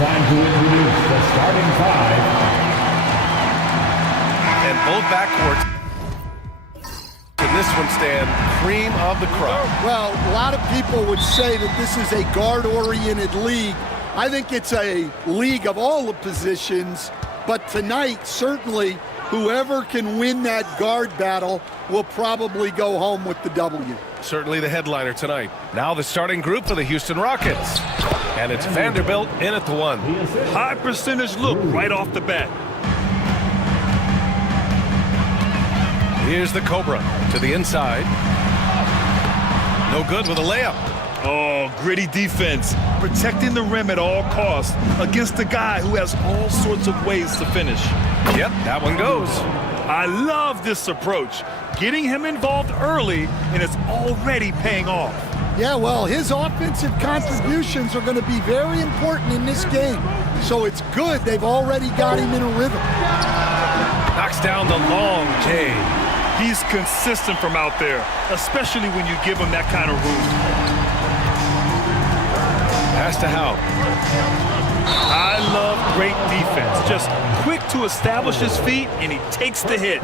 time to introduce the starting five. And both backcourts in this one stand cream of the crop. Well, a lot of people would say that this is a guard-oriented league. I think it's a league of all the positions, but tonight, certainly, whoever can win that guard battle will probably go home with the W. Certainly the headliner tonight. Now the starting group for the Houston Rockets. And it's Vanderbilt in at the one. High percentage look right off the bat. Here's the Cobra to the inside. No good with a layup. Oh, gritty defense. Protecting the rim at all costs against a guy who has all sorts of ways to finish. Yep, that one goes. I love this approach. Getting him involved early, and it's already paying off. Yeah, well, his offensive contributions are going to be very important in this game. So it's good they've already got him in a rhythm. Knocks down the long J. He's consistent from out there, especially when you give him that kind of room. Pass to Howe. I love great defense. Just quick to establish his feet, and he takes the hit.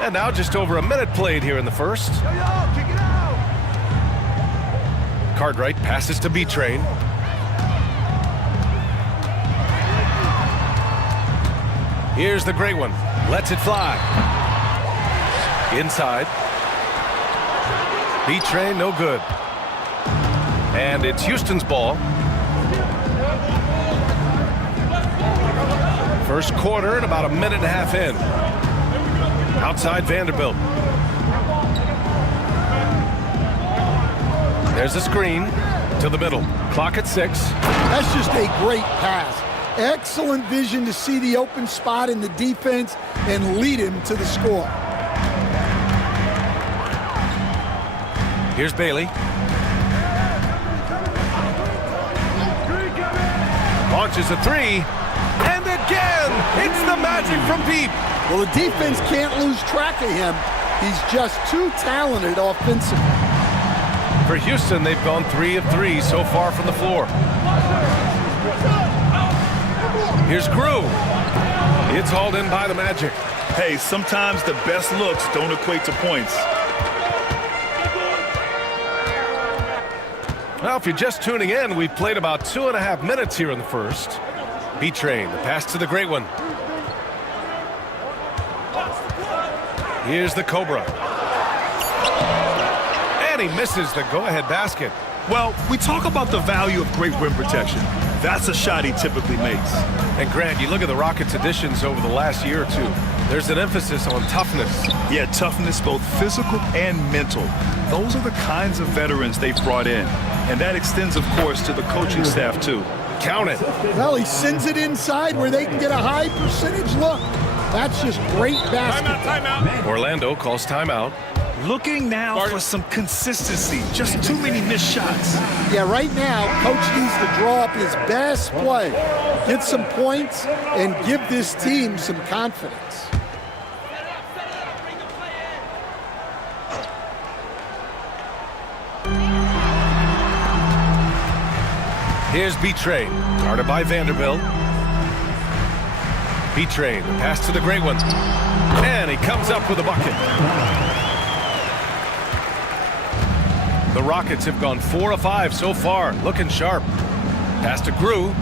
And now just over a minute played here in the first. Cartwright passes to B-Train. Here's the great one. Lets it fly. Inside. B-Train, no good. And it's Houston's ball. First quarter and about a minute and a half in. Outside Vanderbilt. There's a screen to the middle. Clock at 6. That's just a great pass. Excellent vision to see the open spot in the defense and lead him to the score. Here's Bailey. Launches a three. And again, it's the magic from Pete. Well, the defense can't lose track of him. He's just too talented offensively. For Houston, they've gone 3 of 3 so far from the floor. Here's Grew. It's hauled in by the Magic. Hey, sometimes the best looks don't equate to points. Well, if you're just tuning in, we've played about 2.5 minutes here in the first. B-Train, the pass to the great one. Here's the Cobra. And he misses the go-ahead basket. Well, we talk about the value of great rim protection. That's a shot he typically makes. And Grant, you look at the Rockets' additions over the last year or two. There's an emphasis on toughness. Yeah, toughness, both physical and mental. Those are the kinds of veterans they've brought in. And that extends, of course, to the coaching staff, too. Count it. Well, he sends it inside where they can get a high percentage look. That's just great basketball. Timeout. Orlando calls timeout. Looking now for some consistency. Just too many missed shots. Yeah, right now, Coach needs to draw up his best play, get some points, and give this team some confidence. Here's B-Train, guarded by Vanderbilt. B-Train, pass to the great one. And he comes up with a bucket. The Rockets have gone 4 of 5 so far, looking sharp. Pass to Grew.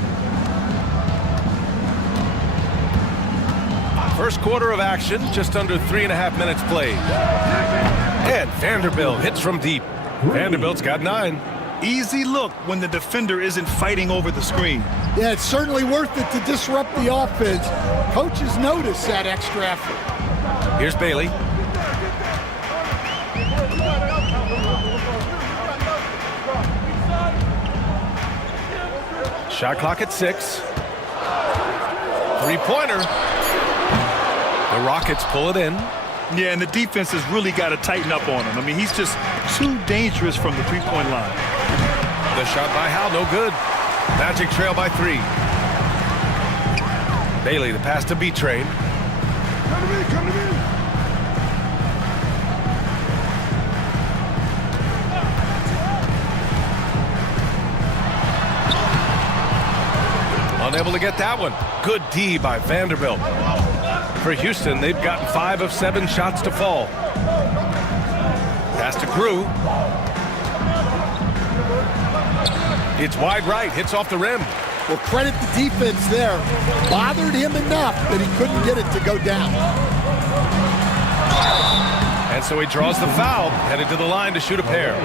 First quarter of action, just under 3.5 minutes played. And Vanderbilt hits from deep. Vanderbilt's got 9. Easy look when the defender isn't fighting over the screen. Yeah, it's certainly worth it to disrupt the offense. Coaches notice that extra effort. Here's Bailey. Shot clock at 6. Three-pointer. The Rockets pull it in. Yeah, and the defense has really got to tighten up on him. I mean, he's just too dangerous from the three-point line. The shot by Howe, no good. Magic trail by 3. Bailey, the pass to B-Train. able to get that one. Good D by Vanderbilt. For Houston, they've gotten 5 of 7 shots to fall. Pass to Grew. It's wide right, hits off the rim. Well, credit the defense there. Bothered him enough that he couldn't get it to go down. And so he draws the foul, headed to the line to shoot a pair.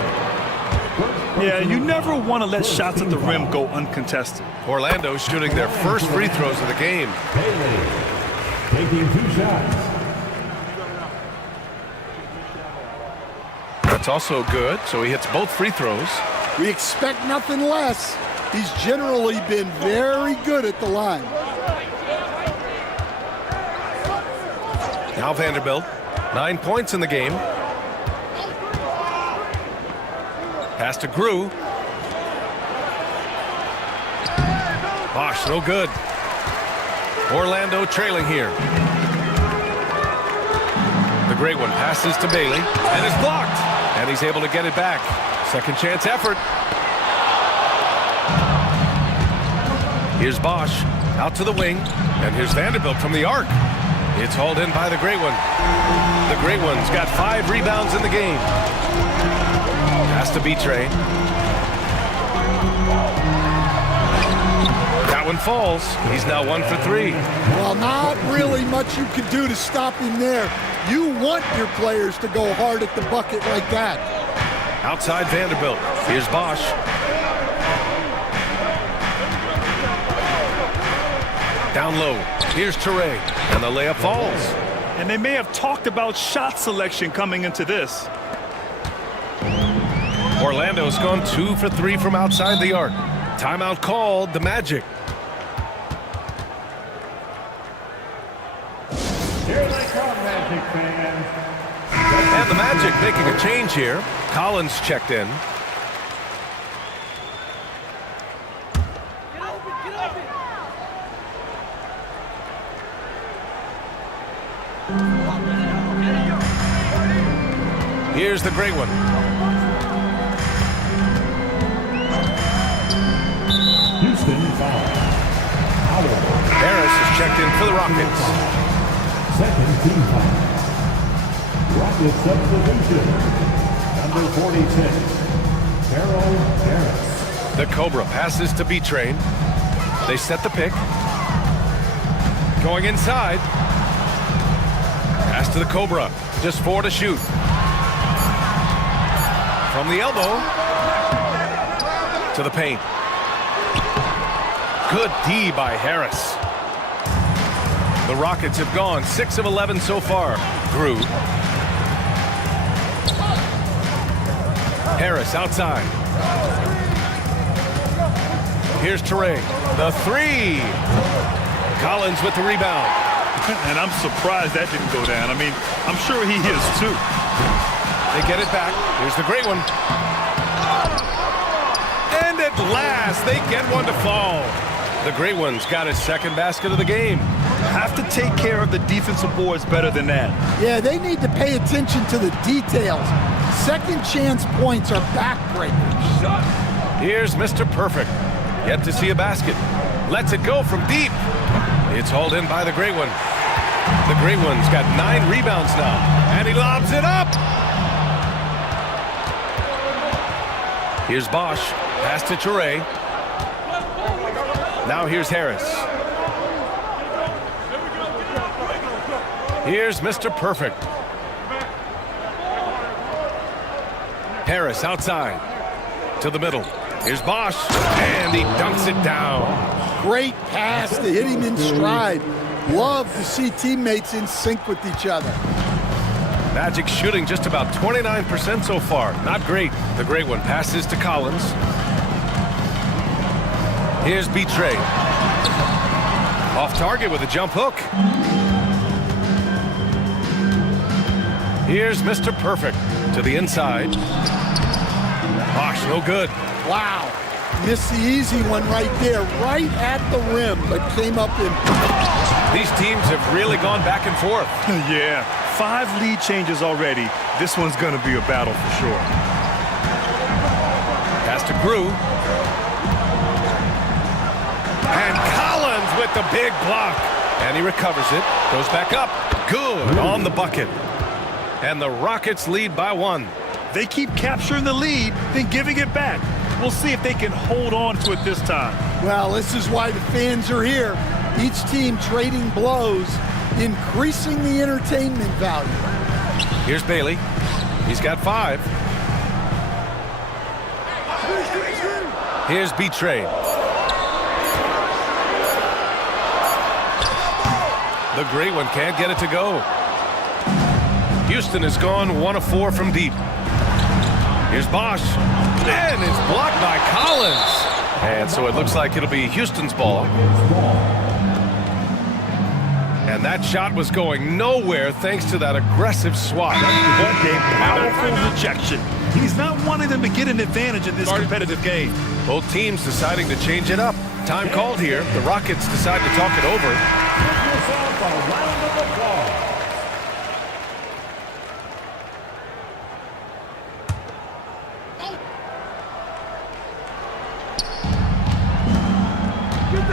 Yeah, you never want to let shots at the rim go uncontested. Orlando shooting their first free throws of the game. Bailey taking 2 shots. That's also good, so he hits both free throws. We expect nothing less. He's generally been very good at the line. Now Vanderbilt, 9 points in the game. Pass to Grew. Bosch, no good. Orlando trailing here. The great one passes to Bailey and is blocked. And he's able to get it back. Second chance effort. Here's Bosch out to the wing. And here's Vanderbilt from the arc. It's hauled in by the great one. The great one's got 5 rebounds in the game. Pass to B-Train. That one falls. He's now 1 for 3. Well, not really much you can do to stop him there. You want your players to go hard at the bucket like that. Outside Vanderbilt. Here's Bosch. Down low. Here's Touré. And the layup falls. And they may have talked about shot selection coming into this. Orlando's gone 2 for 3 from outside the arc. Timeout called, the Magic. Here they come, Magic fans. And the Magic making a change here. Collins checked in. Here's the great one. Houston foul. Harris is checked in for the Rockets. Second team foul. Rocket substitution. Number 46. Harold Harris. The Cobra passes to B-Train. They set the pick. Going inside. Pass to the Cobra. Just 4 to shoot. From the elbow. To the paint. Good D by Harris. The Rockets have gone 6 of 11 so far. Grew. Harris outside. Here's Touré. The 3. Collins with the rebound. And I'm surprised that didn't go down. I mean, I'm sure he is too. They get it back. Here's the great one. And at last, they get one to fall. The great one's got his second basket of the game. Have to take care of the defensive boards better than that. Yeah, they need to pay attention to the details. Second chance points are backbreakers. Here's Mr. Perfect. Yet to see a basket. Lets it go from deep. It's hauled in by the great one. The great one's got 9 rebounds now. And he lobs it up. Here's Bosch. Pass to Touré. Now here's Harris. Here's Mr. Perfect. Harris outside. To the middle. Here's Bosch. And he dunks it down. Great pass to hit him in stride. Love to see teammates in sync with each other. Magic shooting just about 29% so far. Not great. The great one passes to Collins. Here's B-Train. Off target with a jump hook. Here's Mr. Perfect to the inside. Bosch, no good. Wow. Missed the easy one right there, right at the rim, but came up in. These teams have really gone back and forth. Yeah, 5 lead changes already. This one's going to be a battle for sure. Pass to Grew. And Collins the big block. And he recovers it. Goes back up. Good on the bucket. And the Rockets lead by 1. They keep capturing the lead, then giving it back. We'll see if they can hold on to it this time. Well, this is why the fans are here. Each team trading blows, increasing the entertainment value. Here's Bailey. He's got 5. Here's B-Trade. The great one can't get it to go. Houston has gone 1 of 4 from deep. Here's Bosch. And it's blocked by Collins. And so it looks like it'll be Houston's ball. And that shot was going nowhere thanks to that aggressive swat. What a powerful rejection. He's not wanting them to get an advantage in this competitive game. Both teams deciding to change it up. Time called here. The Rockets decide to talk it over. Give yourself a round of applause.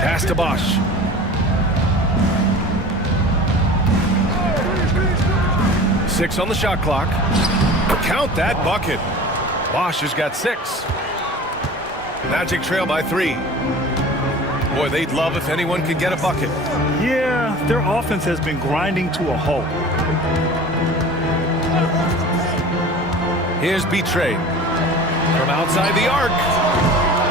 Pass to Bosch. Six on the shot clock. Count that bucket. Bosch has got 6. Magic trail by 3. Boy, they'd love if anyone could get a bucket. Yeah, their offense has been grinding to a halt. Here's B-Trade. From outside the arc.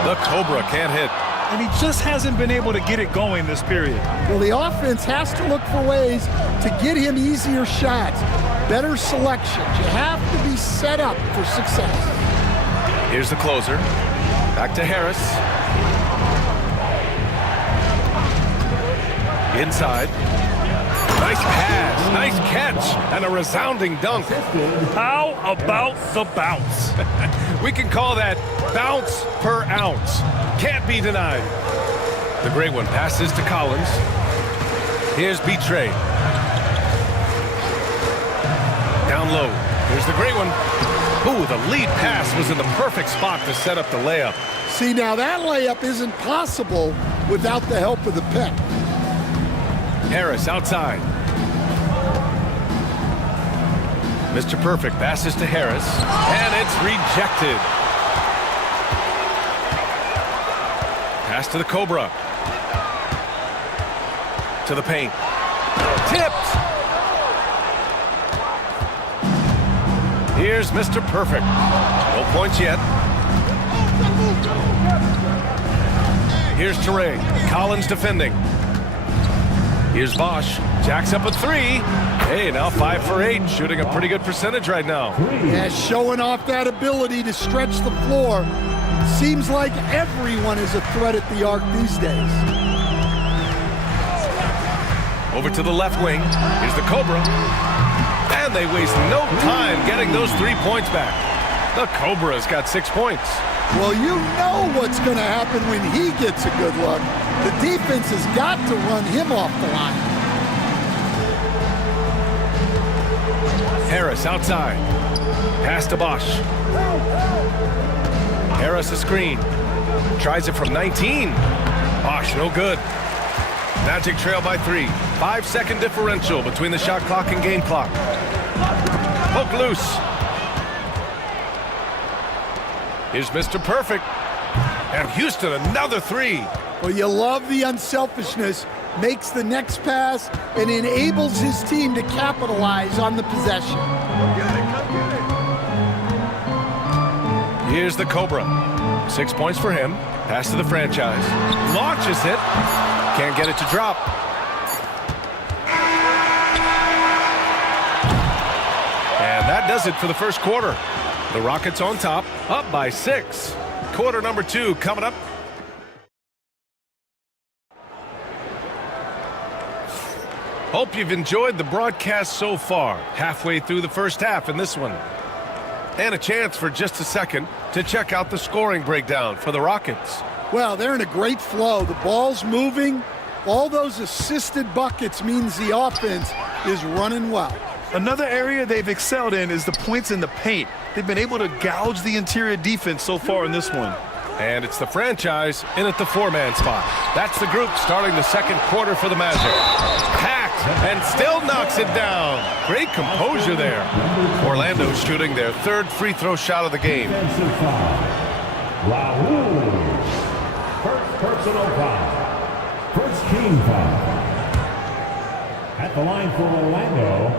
The Cobra can't hit. And he just hasn't been able to get it going this period. Well, the offense has to look for ways to get him easier shots, better selections. You have to be set up for success. Here's the closer. Back to Harris. Inside. Nice pass, nice catch, and a resounding dunk. How about the bounce? We can call that bounce per ounce. Can't be denied. The great one passes to Collins. Here's B-Trade. Down low. Here's the great one. Ooh, the lead pass was in the perfect spot to set up the layup. See, now that layup isn't possible without the help of the pick. Harris outside. Mr. Perfect passes to Harris, and it's rejected. Pass to the Cobra. To the paint. Tipped. Here's Mr. Perfect. No points yet. Here's Teray. Collins defending. Here's Bosch. Jacks up a 3. Hey, now 5 for 8. Shooting a pretty good percentage right now. Yeah, showing off that ability to stretch the floor. Seems like everyone is a threat at the arc these days. Over to the left wing. Here's the Cobra. And they waste no time getting those 3 points back. The Cobra's got 6 points. Well, you know what's going to happen when he gets a good look. The defense has got to run him off the line. Harris outside. Pass to Bosch. Harris a screen. Tries it from 19. Bosch no good. Magic trail by 3. 5-second differential between the shot clock and game clock. Poke loose. Here's Mr. Perfect. And Houston another 3. Well, you love the unselfishness. Makes the next pass and enables his team to capitalize on the possession. Here's the Cobra. 6 points for him. Pass to the franchise. Launches it. Can't get it to drop. And that does it for the first quarter. The Rockets on top, up by 6. Quarter number 2 coming up. Hope you've enjoyed the broadcast so far. Halfway through the first half in this one. And a chance for just a second to check out the scoring breakdown for the Rockets. Well, they're in a great flow. The ball's moving. All those assisted buckets means the offense is running well. Another area they've excelled in is the points in the paint. They've been able to gouge the interior defense so far in this one. And it's the franchise in at the 4-man spot. That's the group starting the second quarter for the Magic. Hacked and still knocks it down. Great composure there. Orlando's shooting their third free throw shot of the game. Defensive foul. Raul. First personal foul. First team foul. At the line for Orlando,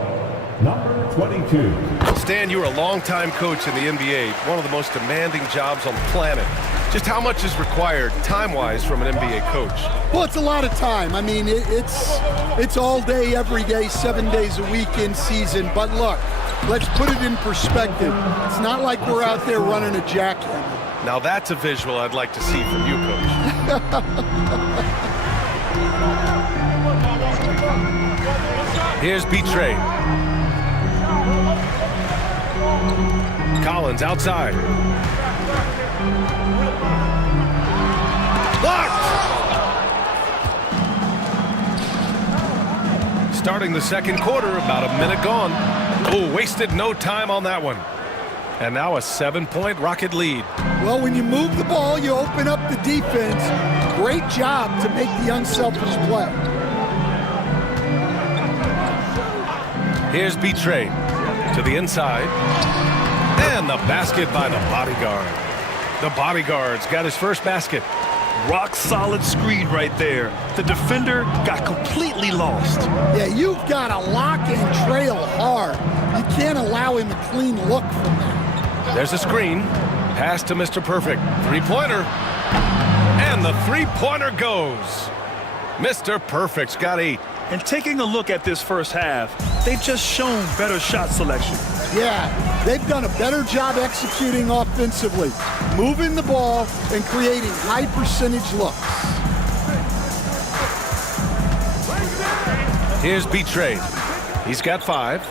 number 22. Stan, you were a longtime coach in the NBA, one of the most demanding jobs on the planet. Just how much is required time-wise from an NBA coach? Well, it's a lot of time. I mean, it's all day, every day, 7 days a week in season. But look, let's put it in perspective. It's not like we're out there running a jackhammer. Now that's a visual I'd like to see from you, Coach. Here's Betray. Collins outside. Blocked! Starting the second quarter, about a minute gone. Oh, wasted no time on that one. And now a 7-point Rocket lead. Well, when you move the ball, you open up the defense. Great job to make the unselfish play. Here's Betray to the inside. And the basket by the bodyguard. The bodyguard's got his first basket. Rock solid screen right there. The defender got completely lost. Yeah, you've got to lock and trail hard. You can't allow him a clean look from that. There's a screen. Pass to Mr. Perfect. Three-pointer. And the three-pointer goes. Mr. Perfect's got 8. And taking a look at this first half, they've just shown better shot selection. Yeah, they've done a better job executing offensively, moving the ball and creating high percentage looks. Here's Betray. He's got 5.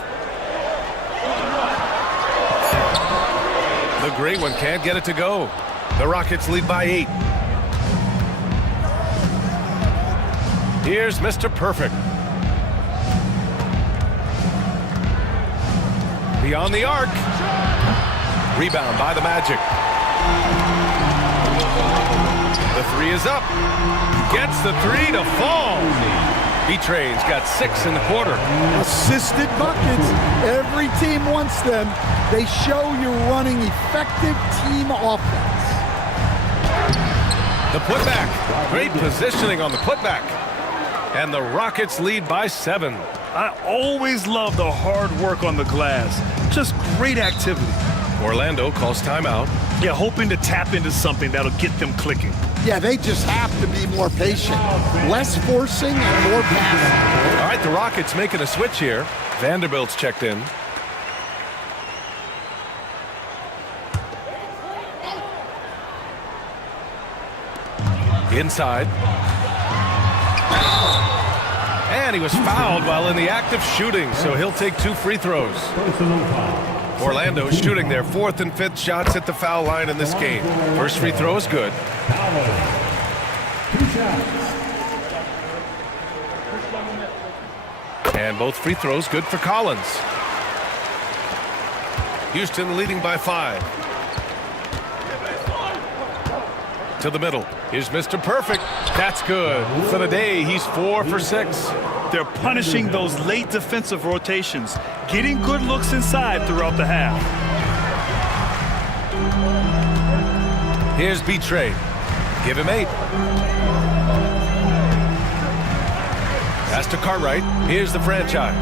The great one can't get it to go. The Rockets lead by 8. Here's Mr. Perfect. Beyond the arc. Rebound by the Magic. The 3 is up. Gets the 3 to fall. Betray's got 6 in the quarter. Assisted buckets. Every team wants them. They show you're running effective team offense. The putback. Great positioning on the putback. And the Rockets lead by 7. I always love the hard work on the glass. Just great activity. Orlando calls timeout. Yeah, hoping to tap into something that'll get them clicking. Yeah, they just have to be more patient. Less forcing and more passing. All right, the Rockets making a switch here. Vanderbilt's checked in. Inside. And he was fouled while in the act of shooting, so he'll take 2 free throws. Orlando shooting their 4th and 5th shots at the foul line in this game. First free throw is good. 2 shots. And both free throws good for Collins. Houston leading by 5. To the middle. Here's Mr. Perfect. That's good. For the day, he's 4 for 6. They're punishing those late defensive rotations, getting good looks inside throughout the half. Here's Betray. Give him 8. Pass to Cartwright. Here's the franchise.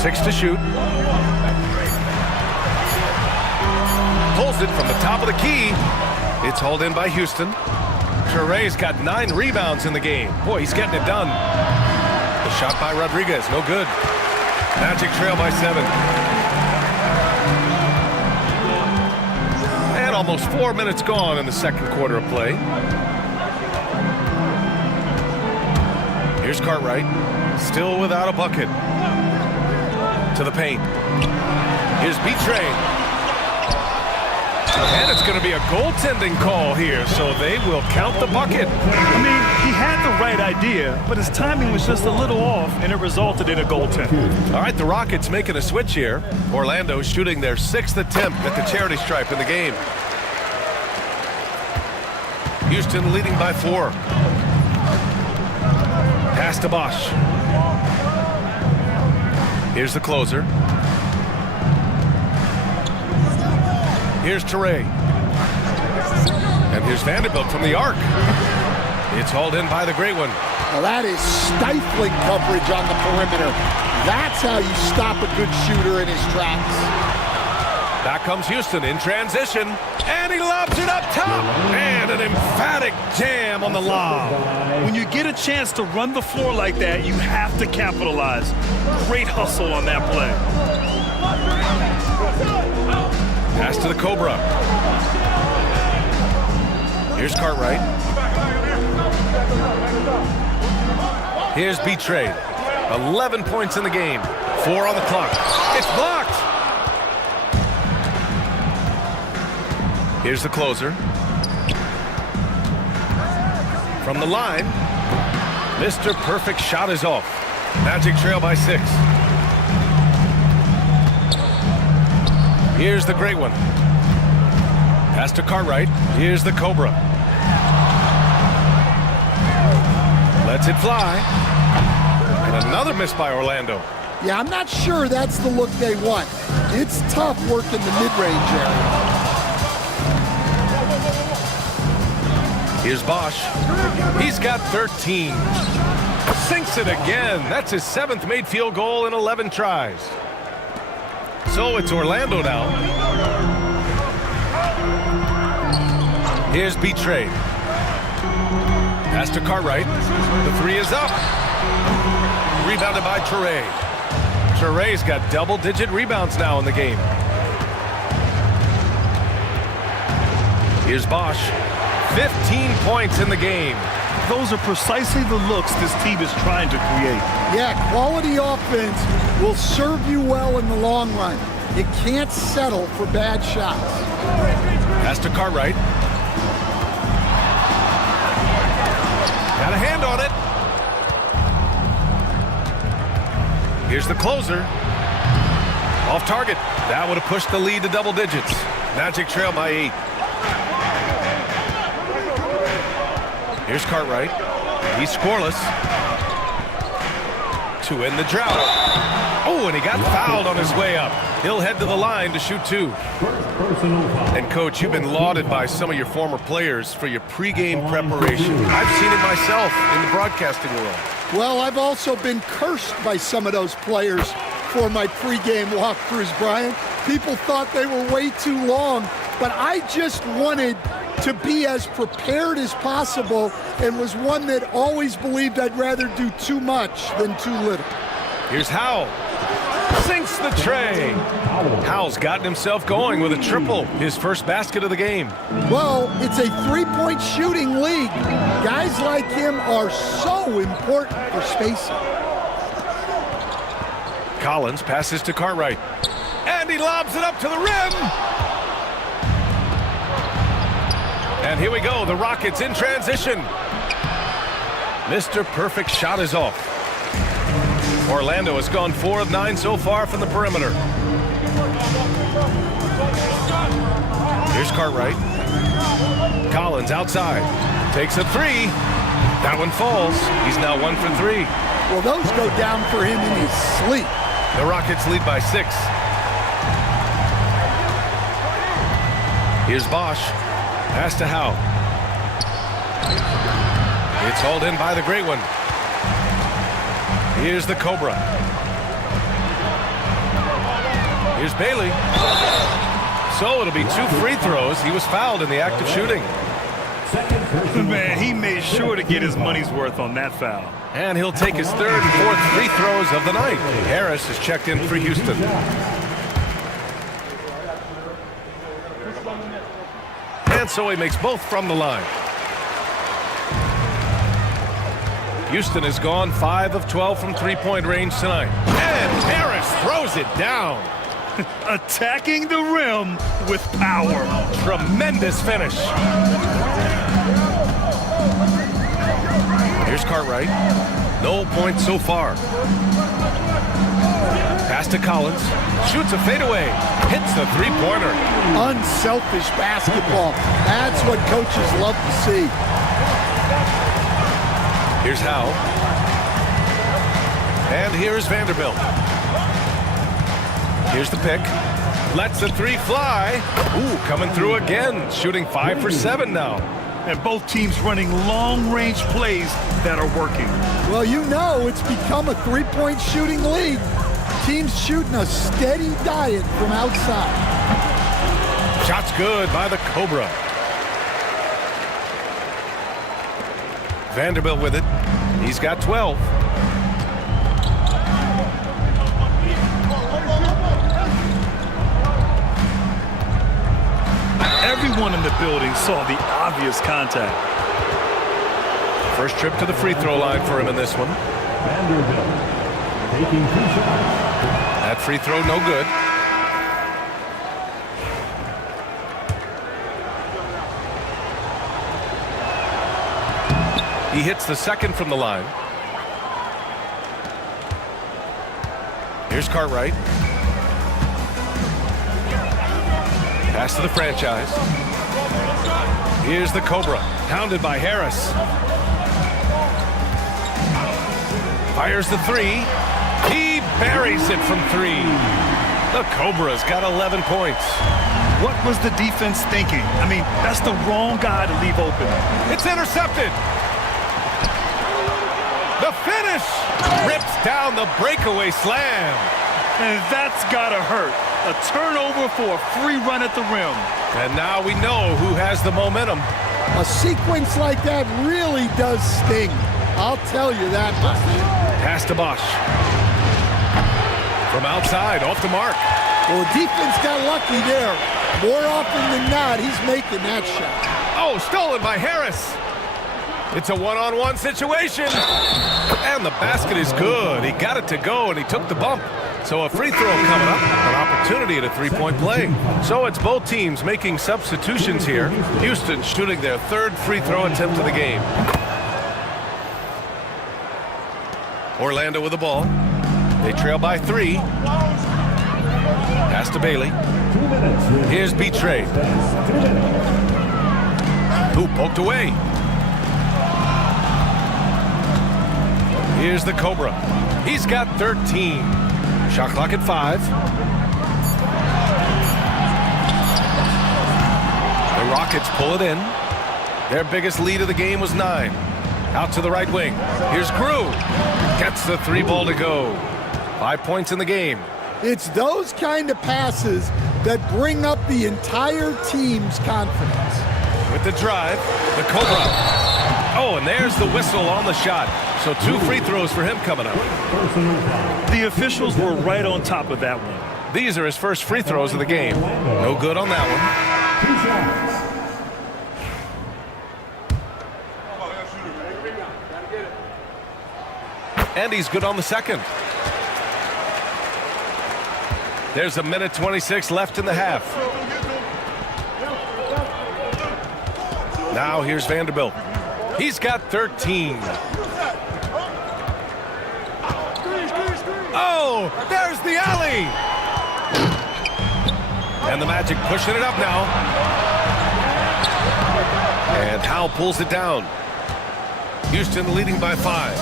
6 to shoot. Pulls it from the top of the key. It's hauled in by Houston. Touré's got 9 rebounds in the game. Boy, he's getting it done. The shot by Rodriguez, no good. Magic trail by 7. And almost 4 minutes gone in the second quarter of play. Here's Cartwright, still without a bucket. To the paint. Here's Betray. And it's going to be a goaltending call here, so they will count the bucket. I mean, he had the right idea, but his timing was just a little off, and it resulted in a goaltend. All right, the Rockets making a switch here. Orlando shooting their 6th attempt at the charity stripe in the game. Houston leading by 4. Pass to Bosch. Here's the closer. Here's Teray. And here's Vanderbilt from the arc. It's hauled in by the great one. Well, that is stifling coverage on the perimeter. That's how you stop a good shooter in his tracks. Back comes Houston in transition. And he lobs it up top. And an emphatic jam on the lob. When you get a chance to run the floor like that, you have to capitalize. Great hustle on that play. Pass to the Cobra. Here's Cartwright. Here's B-Trade. 11 points in the game. 4 on the clock. It's blocked. Here's the closer. From the line, Mr. Perfect shot is off. Magic trail by 6. Here's the great one. Pass to Cartwright. Here's the Cobra. Lets it fly. And another miss by Orlando. Yeah, I'm not sure that's the look they want. It's tough working the mid-range area. Here's Bosch. He's got 13. Sinks it again. That's his 7th made field goal in 11 tries. So it's Orlando now. Here's B-Trade. Pass to Cartwright. The 3 is up. Rebounded by Teray. Teray's got double-digit rebounds now in the game. Here's Bosch. 15 points in the game. Those are precisely the looks this team is trying to create. Yeah, quality offense will serve you well in the long run. You can't settle for bad shots. Pass to Cartwright. Got a hand on it. Here's the closer. Off target. That would have pushed the lead to double digits. Magic trail by 8. Here's Cartwright. He's scoreless. To end the drought. Oh, and he got fouled on his way up. He'll head to the line to shoot 2. And, Coach, you've been lauded by some of your former players for your pregame preparation. I've seen it myself in the broadcasting world. Well, I've also been cursed by some of those players for my pregame walkthroughs, Brian. People thought they were way too long, but I just wanted to be as prepared as possible and was one that always believed I'd rather do too much than too little. Here's Howell. Sinks the tray. Howell's gotten himself going with a triple, his first basket of the game. Well, it's a three-point shooting league. Guys like him are so important for spacing. Collins passes to Cartwright. And he lobs it up to the rim. And here we go, the Rockets in transition. Mr. Perfect shot is off. Orlando has gone 4 of 9 so far from the perimeter. Here's Cartwright. Collins outside. Takes a 3. That one falls. He's now 1 for 3. Well, those go down for him in his sleep. The Rockets lead by 6. Here's Bosch. Pass to Howe. It's hauled in by the great one. Here's the Cobra. Here's Bailey. So it'll be 2 free throws. He was fouled in the act of shooting. Man, he made sure to get his money's worth on that foul. And he'll take his 3rd and 4th free throws of the night. Harris is checked in for Houston. And so he makes both from the line. Houston has gone 5 of 12 from three-point range tonight. And Harris throws it down. Attacking the rim with power. Tremendous finish. Here's Cartwright. No points so far. Pass to Collins. Shoots a fadeaway. Hits the three-pointer. Unselfish basketball. That's what coaches love to see. Here's Howe. And here's Vanderbilt. Here's the pick. Lets the three fly. Ooh, coming through again. Shooting 5 for 7 now. And both teams running long-range plays that are working. Well, you know it's become a three-point shooting league. Teams shooting a steady diet from outside. Shot's good by the Cobra. Vanderbilt with it. He's got 12. Everyone in the building saw the obvious contact. First trip to the free throw line for him in this one. Vanderbilt taking 2 shots. That free throw no good. He hits the second from the line. Here's Cartwright. Pass to the franchise. Here's the Cobra, hounded by Harris. Fires the three. He buries it from 3. The Cobra's got 11 points. What was the defense thinking? I mean, that's the wrong guy to leave open. It's intercepted. The finish rips down the breakaway slam. And that's gotta hurt. A turnover for a free run at the rim. And now we know who has the momentum. A sequence like that really does sting. I'll tell you that much. Pass to Bosch. From outside, off the mark. Well, the defense got lucky there. More often than not, he's making that shot. Oh, stolen by Harris. It's a one-on-one situation. And the basket is good. He got it to go, and he took the bump. So a free throw coming up, an opportunity at a three-point play. So it's both teams making substitutions here. Houston shooting their 3rd free throw attempt of the game. Orlando with the ball. They trail by 3. Pass to Bailey. 2 minutes. Here's B-Trade. Who poked away. Here's the Cobra. He's got 13. Shot clock at 5. The Rockets pull it in. Their biggest lead of the game was 9. Out to the right wing. Here's Grew. Gets the 3 ball to go. 5 points in the game. It's those kind of passes that bring up the entire team's confidence. With the drive, the Cobra. Oh, and there's the whistle on the shot. So 2 free throws for him coming up. The officials were right on top of that one. These are his first free throws of the game. No good on that one. 2 shots. And he's good on the second. There's a minute 26 left in the half. Now here's Vanderbilt. He's got 13. Oh, there's the alley. And the Magic pushing it up now. And Howe pulls it down. Houston leading by 5.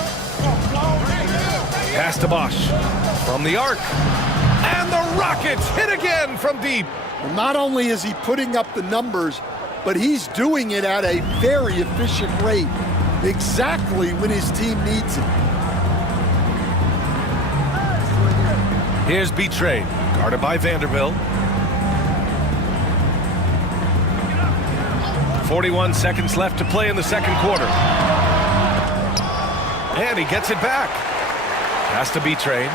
Pass to Bosch from the arc. And the Rockets hit again from deep. Well, not only is he putting up the numbers, but he's doing it at a very efficient rate, exactly when his team needs it. Here's B-Trade, guarded by Vanderbilt. 41 seconds left to play in the second quarter. And he gets it back. Has to be Trade.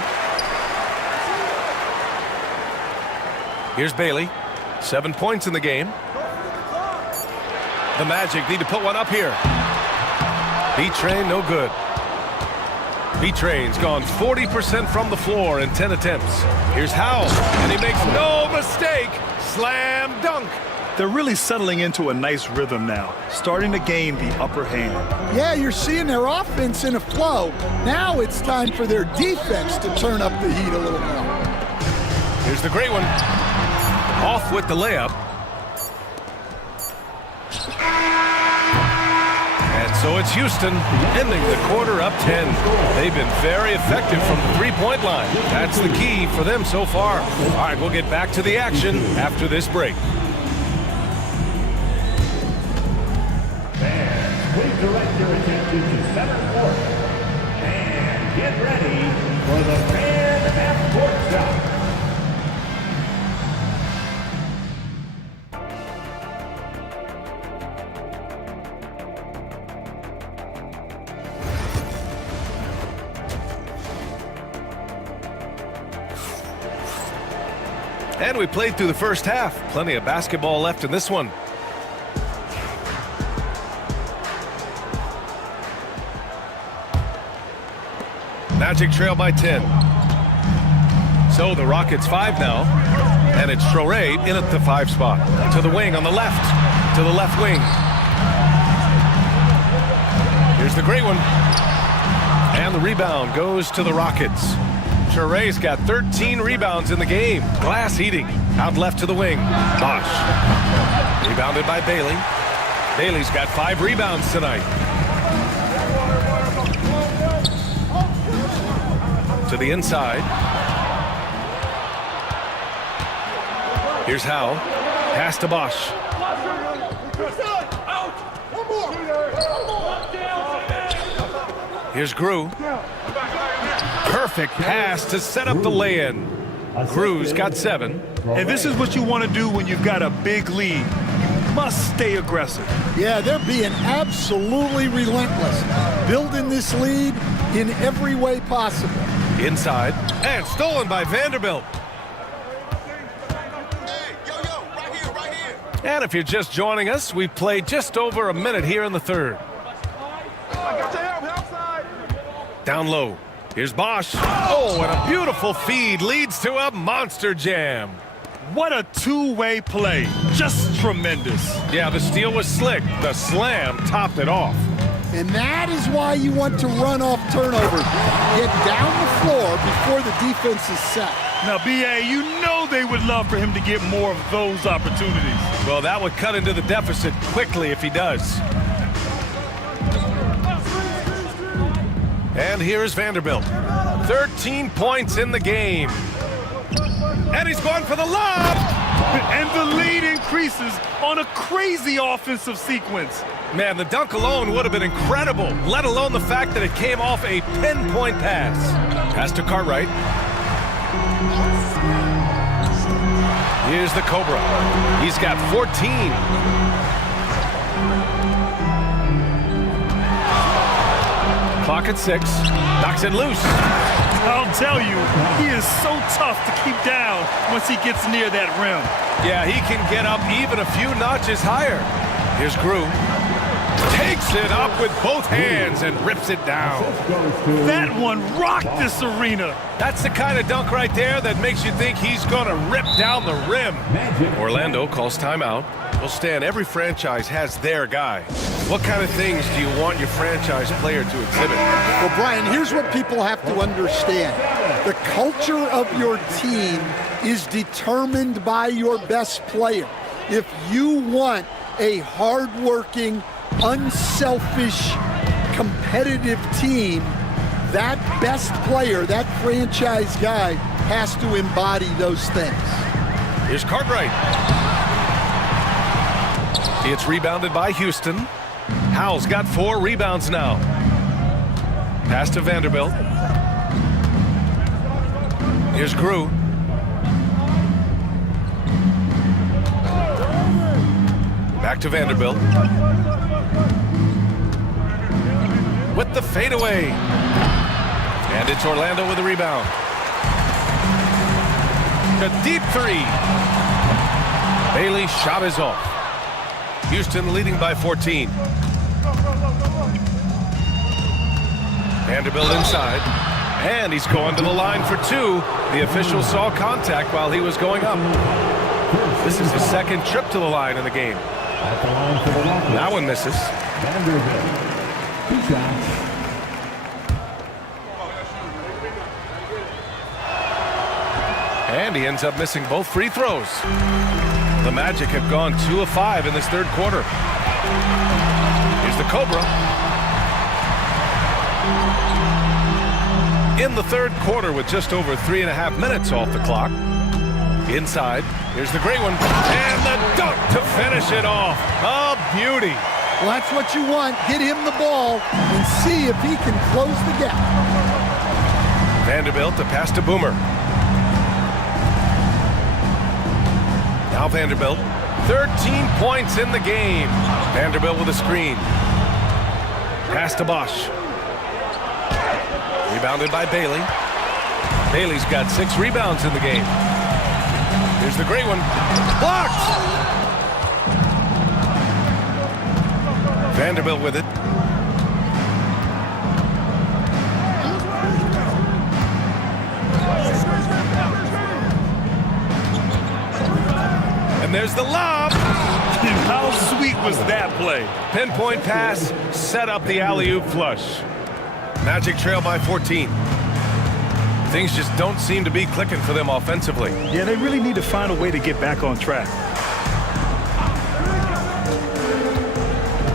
Here's Bailey. 7 points in the game. The Magic need to put one up here. B-Train, no good. B-Train's gone 40% from the floor in 10 attempts. Here's Howell, and he makes no mistake. Slam dunk. They're really settling into a nice rhythm now, starting to gain the upper hand. Yeah, you're seeing their offense in a flow. Now it's time for their defense to turn up the heat a little more. Here's the great one. Off with the layup. And so it's Houston ending the quarter up 10. They've been very effective from the three-point line. That's the key for them so far. All right, we'll get back to the action after this break. Fans, please direct your attention to center court. And get ready for the fan half-court shot. And we played through the first half. Plenty of basketball left in this one. Magic trail by 10. So the Rockets 5 now. And it's Traoré in at the 5 spot. To the wing on the left. To the left wing. Here's the great one. And the rebound goes to the Rockets. Traoré's got 13 rebounds in the game. Glass eating. Out left to the wing. Bosch. Rebounded by Bailey. Bailey's got 5 rebounds tonight. To the inside. Here's Howell. Pass to Bosch. Here's Grew. Perfect pass to set up the lay-in. Grew's got 7. And this is what you want to do when you've got a big lead. You must stay aggressive. Yeah, they're being absolutely relentless, building this lead in every way possible. Inside, and stolen by Vanderbilt. And if you're just joining us, we've played just over a minute here in the third. Down low. Here's Bosch. Oh, and a beautiful feed leads to a monster jam. What a two-way play. Just tremendous. Yeah, the steal was slick. The slam topped it off. And that is why you want to run off turnovers. Get down the floor before the defense is set. Now, B.A., you know they would love for him to get more of those opportunities. Well, that would cut into the deficit quickly if he does. And here's Vanderbilt. 13 points in the game. And he's going for the lob. And the lead increases on a crazy offensive sequence. Man, the dunk alone would have been incredible, let alone the fact that it came off a pinpoint pass. Pass to Cartwright. Here's the Cobra. He's got 14. Clock at 6. Knocks it loose. I'll tell you, he is so tough to keep down once he gets near that rim. Yeah, he can get up even a few notches higher. Here's Grew. Takes it up with both hands and rips it down. That one rocked this arena. That's the kind of dunk right there that makes you think he's going to rip down the rim. Orlando calls timeout. Well, Stan, every franchise has their guy. What kind of things do you want your franchise player to exhibit? Well, Brian, here's what people have to understand. The culture of your team is determined by your best player. If you want a hardworking, unselfish, competitive team, that best player, that franchise guy, has to embody those things. Here's Cartwright. It's rebounded by Houston. Howell's got 4 rebounds now. Pass to Vanderbilt. Here's Grew. Back to Vanderbilt. With the fadeaway. And it's Orlando with the rebound. The deep 3. Bailey's shot is off. Houston leading by 14. Vanderbilt inside. And he's going to the line for two. The official saw contact while he was going up. This is his second trip to the line in the game. At the line for the Rockets. That one misses. Vanderbilt. 2 shots. And he ends up missing both free throws. The Magic have gone 2 of 5 in this third quarter. Here's the Cobra. In the third quarter with just over 3.5 minutes off the clock. Inside, here's the great one. And the dunk to finish it off. A beauty. Well, that's what you want. Get him the ball and see if he can close the gap. Vanderbilt to pass to Boomer. Now Vanderbilt, 13 points in the game. Vanderbilt with a screen. Pass to Bosch. Rebounded by Bailey. Bailey's got 6 rebounds in the game. Here's the great one. Blocked! Vanderbilt with it. And there's the lob. How sweet was that play? Pinpoint pass, set up the alley-oop flush. Magic trail by 14. Things just don't seem to be clicking for them offensively. Yeah, they really need to find a way to get back on track.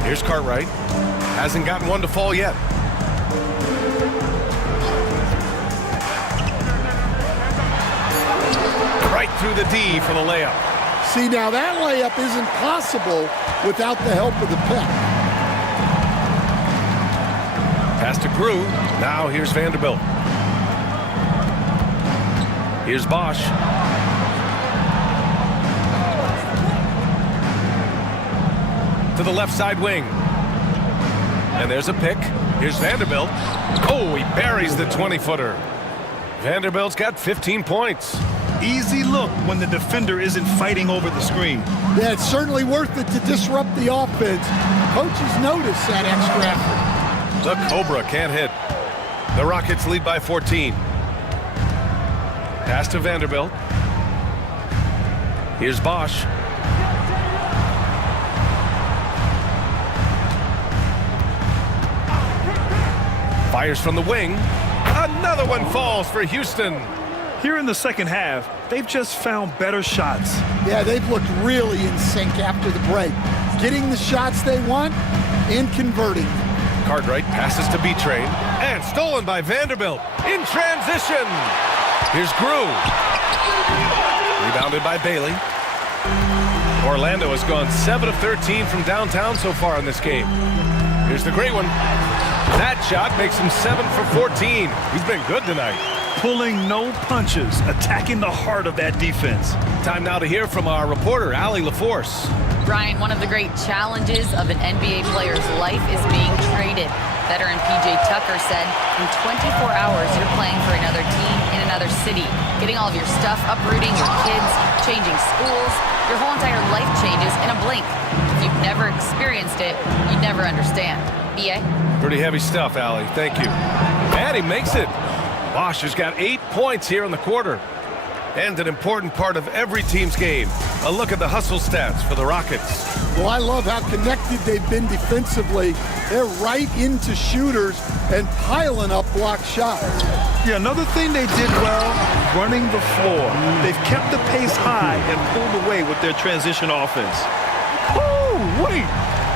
Here's Cartwright. Hasn't gotten one to fall yet. Right through the D for the layup. See, now that layup isn't possible without the help of the pick. Pass to Crew. Now here's Vanderbilt. Here's Bosch. To the left side wing. And there's a pick. Here's Vanderbilt. Oh, he buries the 20-footer. Vanderbilt's got 15 points. Easy look when the defender isn't fighting over the screen. Yeah, it's certainly worth it to disrupt the offense. Coaches notice that extra effort. The Cobra can't hit. The Rockets lead by 14. Pass to Vanderbilt. Here's Bosch. Fires from the wing. Another one falls for Houston. Here in the second half, they've just found better shots. Yeah, they've looked really in sync after the break. Getting the shots they want and converting. Cartwright passes to B-Train. And stolen by Vanderbilt. In transition. Here's Grew. Rebounded by Bailey. Orlando has gone 7 of 13 from downtown so far in this game. Here's the great one. That shot makes him 7 for 14. He's been good tonight. Pulling no punches, attacking the heart of that defense. Time now to hear from our reporter, Allie LaForce. Brian, one of the great challenges of an NBA player's life is being traded. Veteran P.J. Tucker said, in 24 hours, you're playing for another team in another city, getting all of your stuff, uprooting your kids, changing schools. Your whole entire life changes in a blink. If you've never experienced it, you'd never understand. B.A.? Pretty heavy stuff, Allie. Thank you. And he makes it. Bosch has got 8 points here in the quarter. And an important part of every team's game. A look at the hustle stats for the Rockets. Well, I love how connected they've been defensively. They're right into shooters and piling up block shots. Yeah, another thing they did well, running the floor. They've kept the pace high and pulled away with their transition offense. Oh, wait,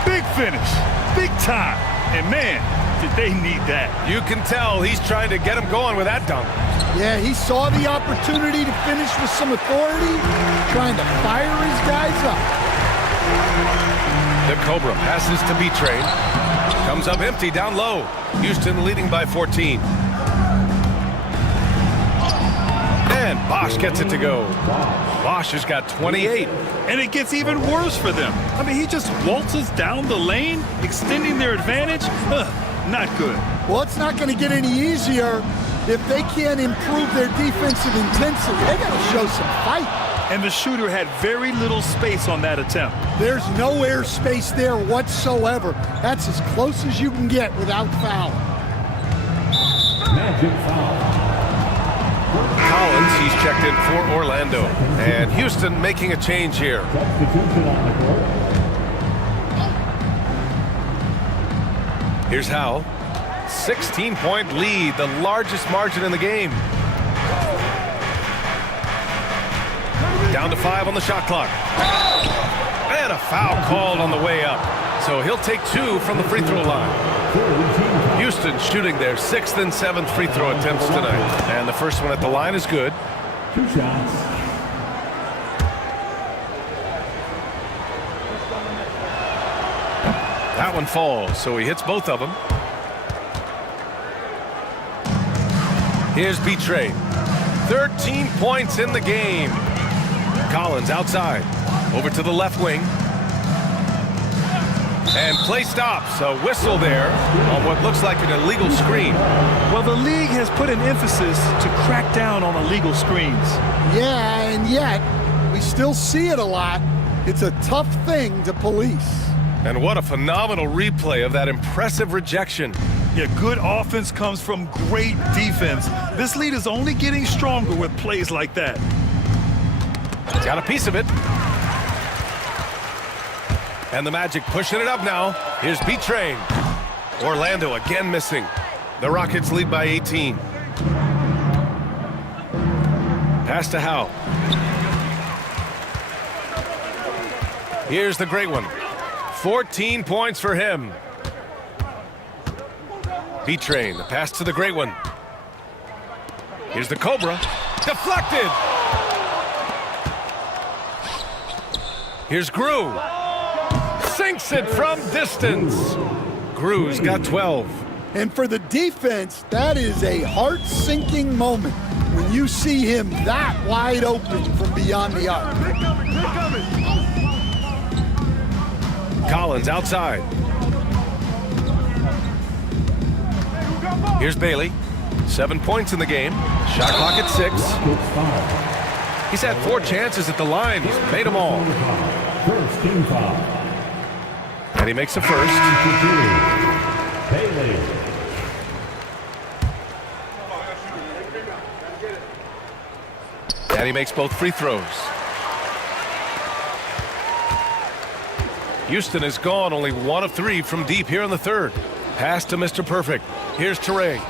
big finish, big time. And man, did they need that. You can tell he's trying to get him going with that dunk. Yeah, he saw the opportunity to finish with some authority, trying to fire his guys up. The Cobra passes to B-Train. Comes up empty down low. Houston leading by 14. And Bosch gets it to go. Bosch has got 28. And it gets even worse for them. I mean, he just waltzes down the lane, extending their advantage. Not good. Well, it's not going to get any easier if they can't improve their defensive intensity. They got to show some fight. And the shooter had very little space on that attempt. There's no airspace there whatsoever. That's as close as you can get without foul. Magic foul. Collins, he's checked in for Orlando. And Houston making a change here. Substitution on the court. Here's Howe. 16-point lead, the largest margin in the game. Down to 5 on the shot clock. And a foul called on the way up. So he'll take 2 from the free throw line. Houston shooting their 6th and 7th free throw attempts tonight. And the first one at the line is good. 2 shots. That one falls, so he hits both of them. Here's Betray. 13 points in the game. Collins outside. Over to the left wing. And play stops. A whistle there on what looks like an illegal screen. Well, the league has put an emphasis to crack down on illegal screens. Yeah, and yet we still see it a lot. It's a tough thing to police. And what a phenomenal replay of that impressive rejection. Yeah, good offense comes from great defense. This lead is only getting stronger with plays like that. Got a piece of it. And the Magic pushing it up now. Here's Betray. Orlando again missing. The Rockets lead by 18. Pass to Howe. Here's the great one. 14 points for him. Betray. The pass to the great one. Here's the Cobra. Deflected. Here's Grew. Sinks it from distance. Grew's got 12. And for the defense, that is a heart-sinking moment when you see him that wide open from beyond the arc. Collins outside. Here's Bailey. 7 points in the game. Shot clock at 6. He's had 4 chances at the line. He's made them all. First team foul. And he makes the first. Bailey. And he makes both free throws. Houston is gone, only 1 of 3 from deep here in the third. Pass to Mr. Perfect. Here's Teray.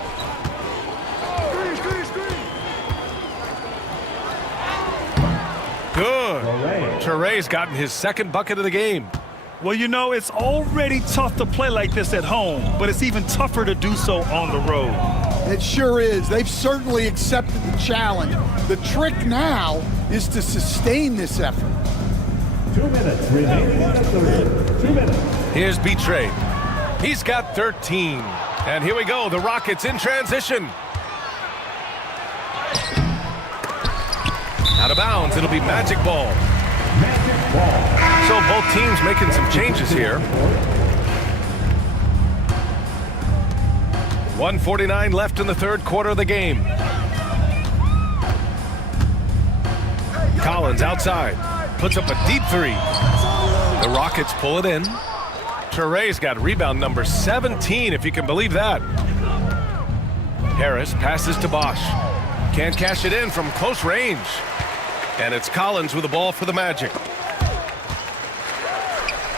Good. Teray's gotten his 2nd bucket of the game. Well, you know, it's already tough to play like this at home, but it's even tougher to do so on the road. It sure is. They've certainly accepted the challenge. The trick now is to sustain this effort. 2 minutes remaining in the third. 2 minutes. Here's Betray. He's got 13. And here we go. The Rockets in transition. Out of bounds. It'll be Magic ball. Magic ball. So both teams making some changes here. 1:49 left in the third quarter of the game. Collins outside. Puts up a deep 3. The Rockets pull it in. Teray's got rebound number 17, if you can believe that. Harris passes to Bosch. Can't cash it in from close range. And it's Collins with the ball for the Magic.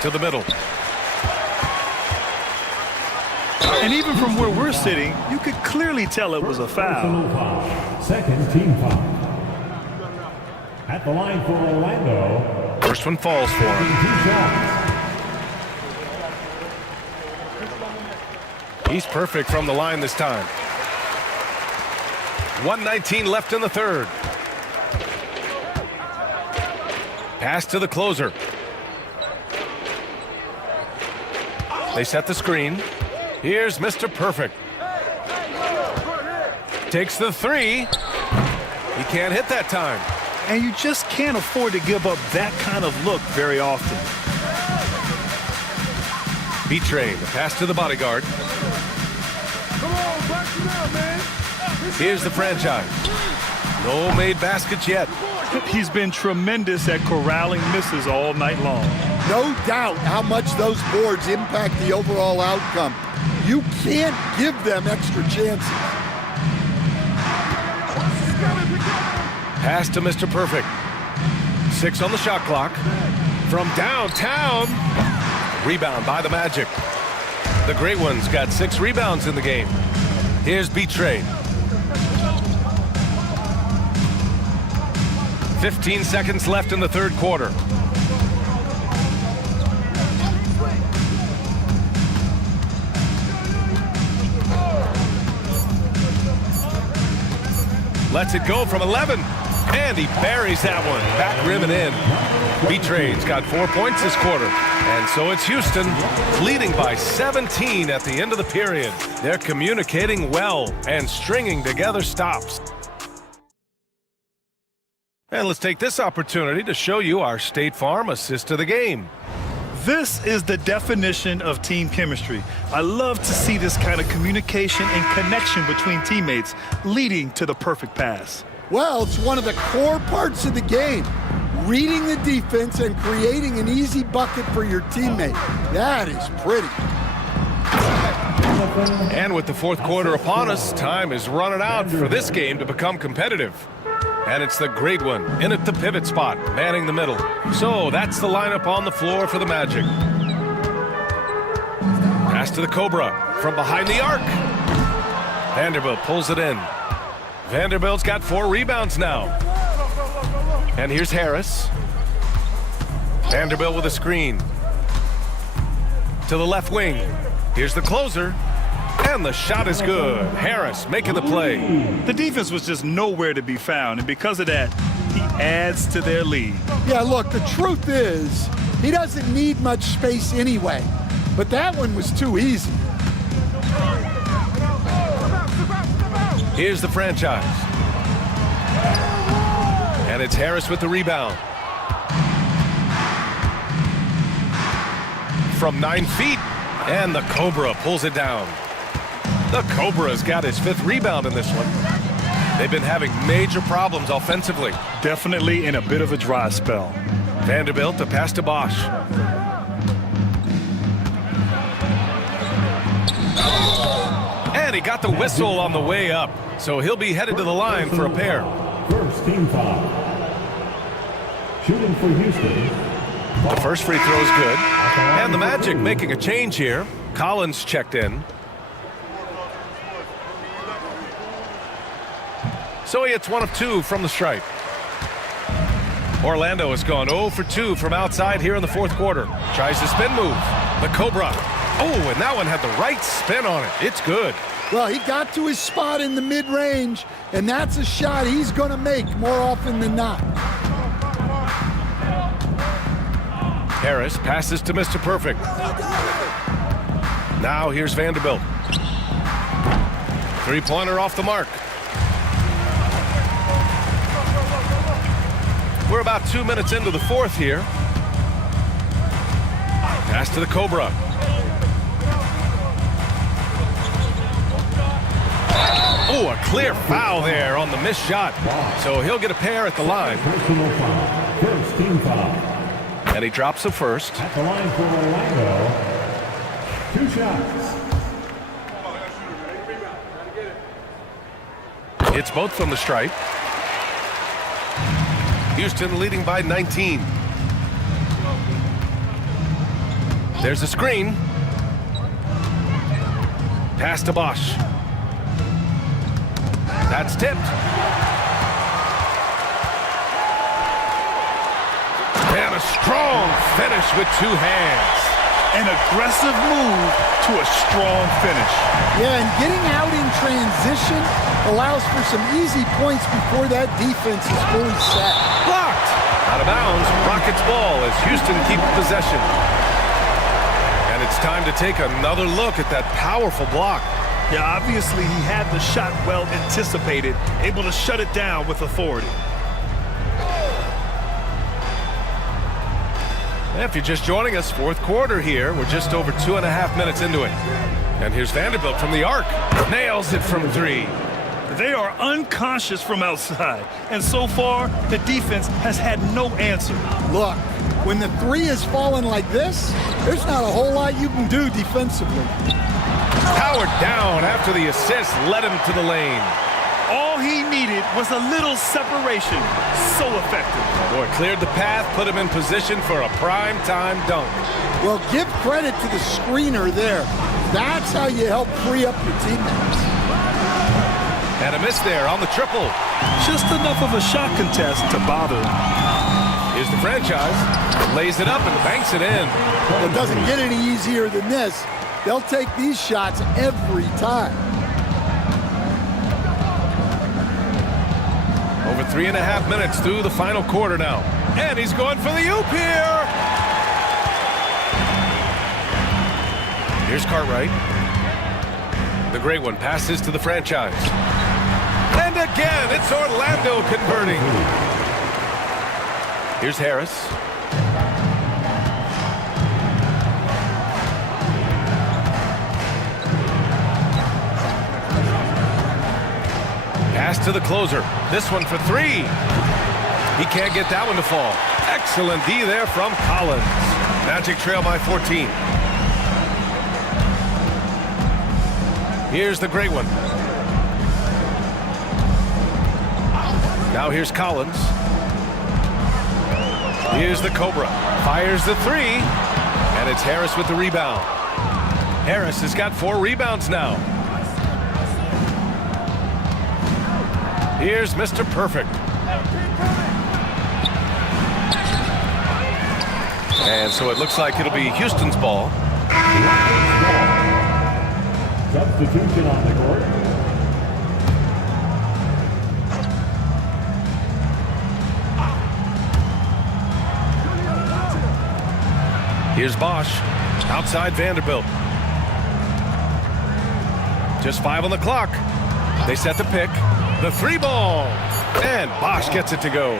To the middle. And even from where we're sitting, you could clearly tell it was a foul. Foul. Second team foul. At the line for Orlando. First one falls for him. 2 shots. He's perfect from the line this time. 1:19 left in the third. Pass to the closer. They set the screen. Here's Mr. Perfect. Takes the 3. He can't hit that time. And you just can't afford to give up that kind of look very often. Betray. The pass to the bodyguard. Here's the franchise. No made baskets yet. He's been tremendous at corralling misses all night long. No doubt how much those boards impact the overall outcome. You can't give them extra chances. Pass to Mr. Perfect. 6 on the shot clock. From downtown. Rebound by the Magic. The Great Ones got 6 rebounds in the game. Here's B-Trade. 15 seconds left in the third quarter. Lets it go from 11. And he buries that one. Back rim and in. B-Trade's got 4 points this quarter. And so it's Houston leading by 17 at the end of the period. They're communicating well and stringing together stops. And let's take this opportunity to show you our State Farm assist to the game. This is the definition of team chemistry. I love to see this kind of communication and connection between teammates leading to the perfect pass. Well, it's one of the core parts of the game. Reading the defense and creating an easy bucket for your teammate. That is pretty. And with the fourth quarter upon us, time is running out for this game to become competitive. And it's the Great One in at the pivot spot, manning the middle. So that's the lineup on the floor for the Magic. Pass to the Cobra from behind the arc. Vanderbilt pulls it in. Vanderbilt's got 4 rebounds now. And here's Harris. Vanderbilt with a screen. To the left wing. Here's the closer. And the shot is good. Harris making the play. The defense was just nowhere to be found, and because of that, he adds to their lead. Yeah, look, the truth is, he doesn't need much space anyway. But that one was too easy. Here's the franchise. And it's Harris with the rebound. From 9 feet. And the Cobra pulls it down. The Cobra's got his 5th rebound in this one. They've been having major problems offensively. Definitely in a bit of a dry spell. Vanderbilt to pass to Bosch. And he got the whistle on the way up. So he'll be headed to the line for a pair. First team foul. Shooting for Houston. The first free throw is good. And the Magic making a change here. Collins checked in. So he hits 1 of 2 from the stripe. Orlando has gone 0 for 2 from outside here in the fourth quarter. Tries the spin move. The Cobra. Oh, and that one had the right spin on it. It's good. Well, he got to his spot in the mid-range, and that's a shot he's going to make more often than not. Harris passes to Mr. Perfect. Now here's Vanderbilt. 3-pointer off the mark. We're about 2 minutes into the fourth here. Pass to the Cobra. Oh, a clear foul there on the missed shot. So he'll get a pair at the line. Personal foul. First team foul. And he drops the first. At the line for Orlando. 2 shots. It's both from the stripe. Houston leading by 19. There's a screen. Pass to Bosch. That's tipped. And a strong finish with 2 hands. An aggressive move to a strong finish. Yeah, and getting out in transition allows for some easy points before that defense is fully set. Blocked. Out of bounds. Rockets ball as Houston keeps possession. And it's time to take another look at that powerful block. Yeah, obviously he had the shot well anticipated, able to shut it down with authority. If you're just joining us, fourth quarter here. We're just over 2.5 minutes into it. And here's Vanderbilt from the arc. Nails it from 3. They are unconscious from outside, and so far, the defense has had no answer. Look, when the 3 is falling like this, there's not a whole lot you can do defensively. Powered down after the assist led him to the lane. All he needed was a little separation. So effective. Boy, cleared the path, put him in position for a prime-time dunk. Well, give credit to the screener there. That's how you help free up your teammates. And a miss there on the triple. Just enough of a shot contest to bother him. Here's the franchise. Lays it up and banks it in. It doesn't get any easier than this. They'll take these shots every time. Over 3.5 minutes through the final quarter now. And he's going for the oop here. Here's Cartwright. The great one passes to the franchise. And again, it's Orlando converting. Here's Harris. Pass to the closer. This one for three. He can't get that one to fall. Excellent D there from Collins. Magic trail by 14. Here's the great one. Now here's Collins. Here's the Cobra. Fires the three. And it's Harris with the rebound. Harris has got 4 rebounds now. Here's Mr. Perfect. And so it looks like it'll be Houston's ball. Substitution on the court. Here's Bosch. Outside Vanderbilt. Just 5 on the clock. They set the pick. The 3 ball. And Bosch gets it to go.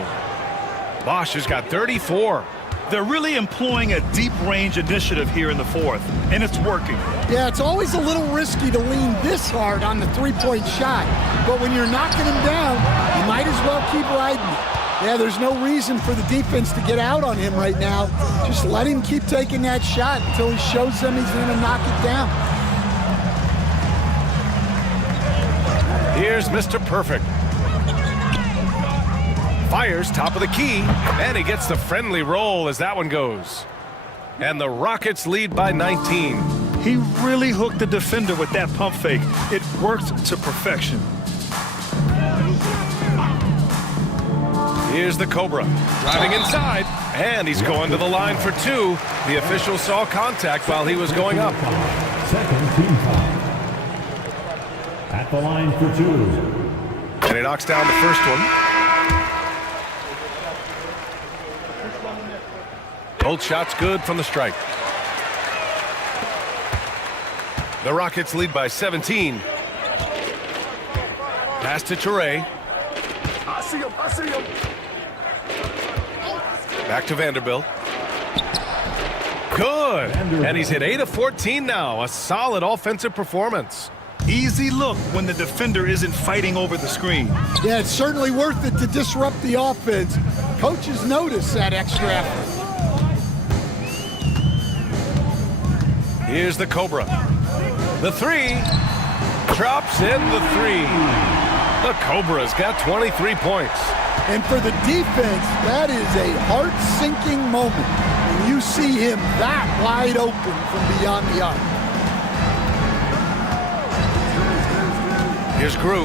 Bosch has got 34. They're really employing a deep range initiative here in the fourth, and it's working. Yeah, it's always a little risky to lean this hard on the three-point shot. But when you're knocking him down, you might as well keep riding it. Yeah, there's no reason for the defense to get out on him right now. Just let him keep taking that shot until he shows them he's going to knock it down. Here's Mr. Perfect. Fires top of the key, and he gets the friendly roll as that one goes. And the Rockets lead by 19. He really hooked the defender with that pump fake. It worked to perfection. Here's the Cobra. Driving inside, and he's going to the line for 2. The official saw contact while he was going up. Second team foul. At the line for 2. And he knocks down the first one. Both shots good from the strike. The Rockets lead by 17. Pass to Toure. I see him. Back to Vanderbilt. Good. And he's hit 8 of 14 now. A solid offensive performance. Easy look when the defender isn't fighting over the screen. Yeah, it's certainly worth it to disrupt the offense. Coaches notice that extra effort. Here's the Cobra. The 3. Drops in the 3. The Cobra's got 23 points. And for the defense, that is a heart-sinking moment when you see him that wide open from beyond the arc. Here's Grew.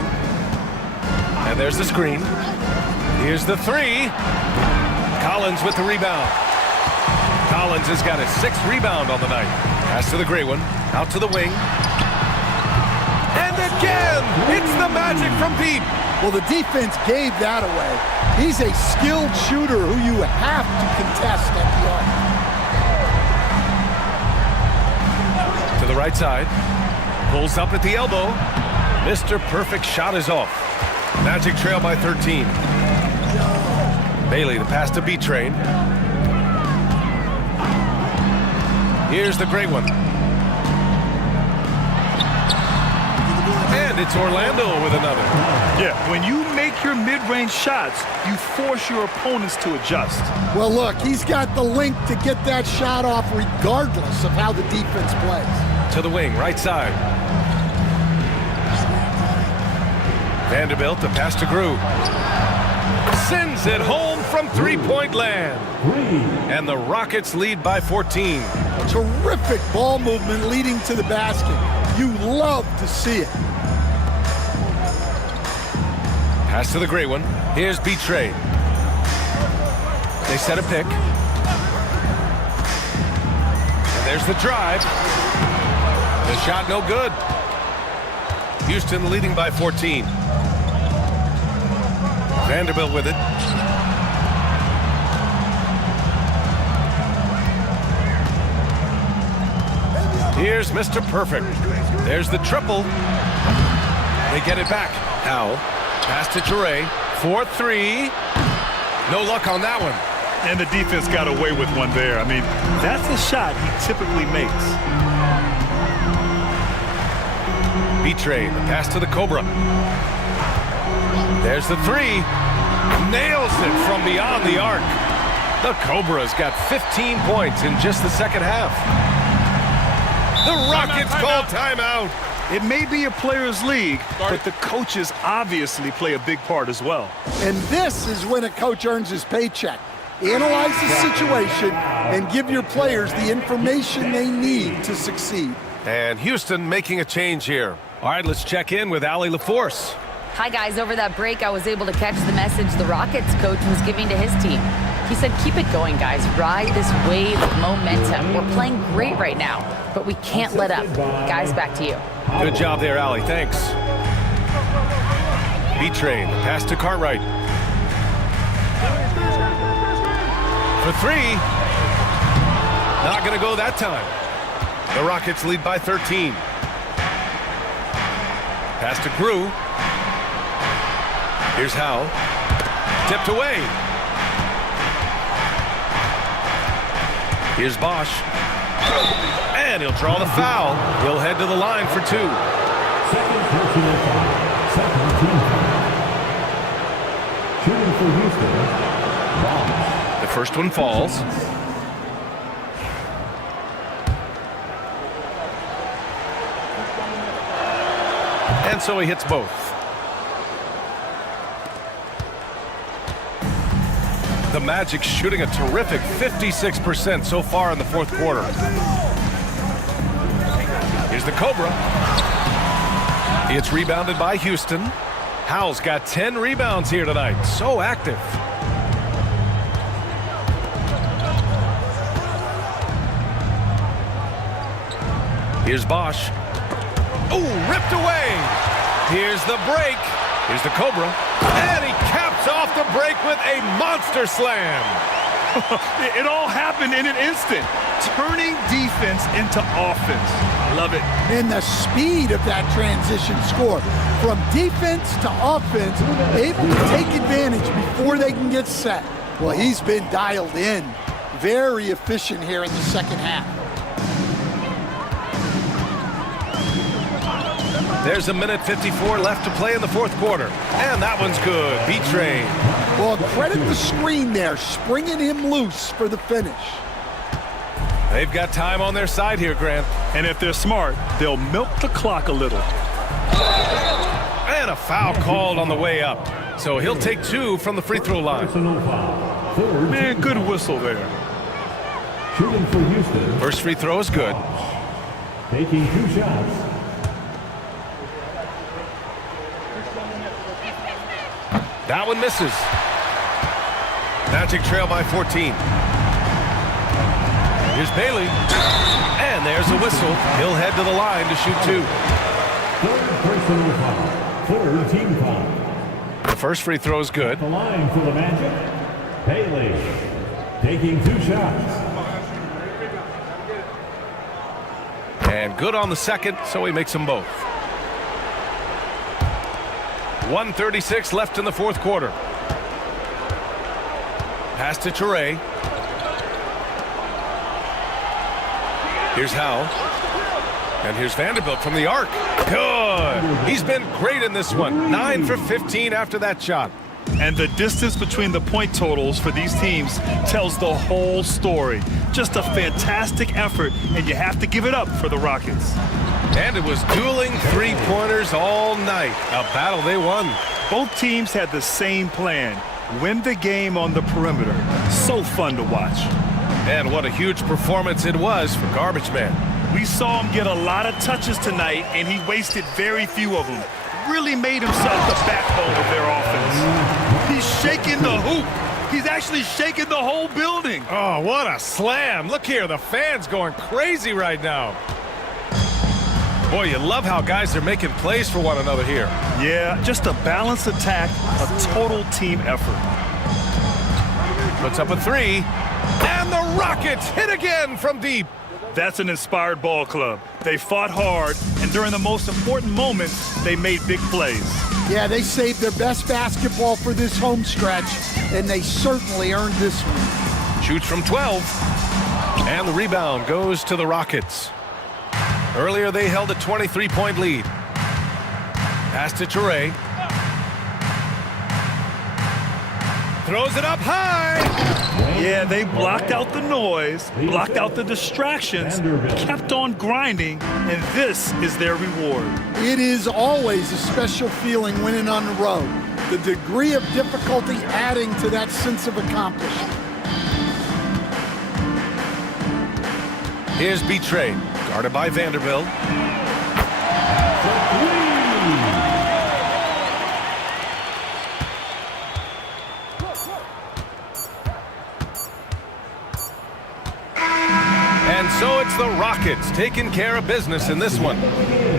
And there's the screen. Here's the 3. Collins with the rebound. Collins has got his 6th rebound on the night. Pass to the gray one. Out to the wing. And again, it's the magic from deep. Well, the defense gave that away. He's a skilled shooter who you have to contest at the arc. To the right side. Pulls up at the elbow. Mr. Perfect shot is off. Magic trail by 13. Bailey, the pass to B-Train. Here's the great one. And it's Orlando with another. Yeah, when you make your mid-range shots, you force your opponents to adjust. Well, look, he's got the link to get that shot off regardless of how the defense plays. To the wing, right side. Vanderbilt, the pass to Grew. Sends it home from three-point land. And the Rockets lead by 14. Terrific ball movement leading to the basket. You love to see it. Pass to the gray one. Here's Betray. They set a pick. And there's the drive. The shot no good. Houston leading by 14. Vanderbilt with it. Here's Mr. Perfect. There's the triple. They get it back. Howell. Pass to Toure. 4-3. No luck on that one. And the defense got away with one there. I mean, that's a shot he typically makes. Betray. The pass to the Cobra. There's the three. Nails it from beyond the arc. The Cobra's got 15 points in just the second half. The Rockets call timeout. It may be a players' league, but the coaches obviously play a big part as well. And this is when a coach earns his paycheck. Analyze the situation and give your players the information they need to succeed. And Houston making a change here. All right, let's check in with Allie LaForce. Hi, guys. Over that break, I was able to catch the message the Rockets coach was giving to his team. He said, keep it going, guys. Ride this wave of momentum. We're playing great right now, but we can't let up. Guys, back to you. Good job there, Allie. Thanks. Betray. Pass to Cartwright. For three. Not going to go that time. The Rockets lead by 13. Pass to Grew. Here's Howell. Tipped away. Here's Bosch. And he'll draw the foul. He'll head to the line for two. Second personal foul. Second team foul. Shooting for Houston. Bosch. The first one falls. And so he hits both. The Magic shooting a terrific 56% so far in the fourth quarter. Here's the Cobra. It's rebounded by Houston. Howell's got 10 rebounds here tonight. So active. Here's Bosch. Oh, ripped away. Here's the break. Here's the Cobra. And he caps off the break with a monster slam. It all happened in an instant. Turning defense into offense. I love it. And the speed of that transition score. From defense to offense, able to take advantage before they can get set. Well, he's been dialed in. Very efficient here in the second half. There's a minute 54 left to play in the fourth quarter. And that one's good. Betray. Well, credit the screen there, springing him loose for the finish. They've got time on their side here, Grant. And if they're smart, they'll milk the clock a little. And a foul called on the way up. So he'll take two from the free throw line. Personal foul. Third. Man, good whistle there. Shooting for Houston. First free throw is good. Taking two shots. That one misses. Magic trail by 14. Here's Bailey. And there's a whistle. He'll head to the line to shoot two. Third personal foul. Third team foul. The first free throw is good. The line for the Magic. Bailey taking two shots. And good on the second, so he makes them both. 1:36 left in the fourth quarter. Pass to Toure. Here's Howell. And here's Vanderbilt from the arc. Good. He's been great in this one. 9 for 15 after that shot. And the distance between the point totals for these teams tells the whole story. Just a fantastic effort, and you have to give it up for the Rockets. And it was dueling three-pointers all night. A battle they won. Both teams had the same plan. Win the game on the perimeter. So fun to watch. And what a huge performance it was for Garbage Man. We saw him get a lot of touches tonight, and he wasted very few of them. Really made himself the backbone of their offense. He's shaking the hoop. He's actually shaking the whole building. Oh, what a slam. Look here, the fans going crazy right now. Boy, you love how guys are making plays for one another here. Yeah, just a balanced attack, a total team effort. Puts up a three, and the Rockets hit again from deep. That's an inspired ball club. They fought hard, and during the most important moments, they made big plays. Yeah, they saved their best basketball for this home stretch, and they certainly earned this one. Shoots from 12, and the rebound goes to the Rockets. Earlier, they held a 23-point lead. Pass to Toure. Throws it up high. Yeah, they blocked out the noise, blocked out the distractions, kept on grinding, and this is their reward. It is always a special feeling winning on the road. The degree of difficulty adding to that sense of accomplishment. Here's Betrayed, guarded by Vanderbilt. And so it's the Rockets taking care of business in this one.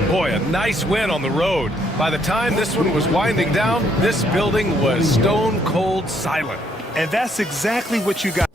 Boy, a nice win on the road. By the time this one was winding down, this building was stone cold silent. And that's exactly what you got.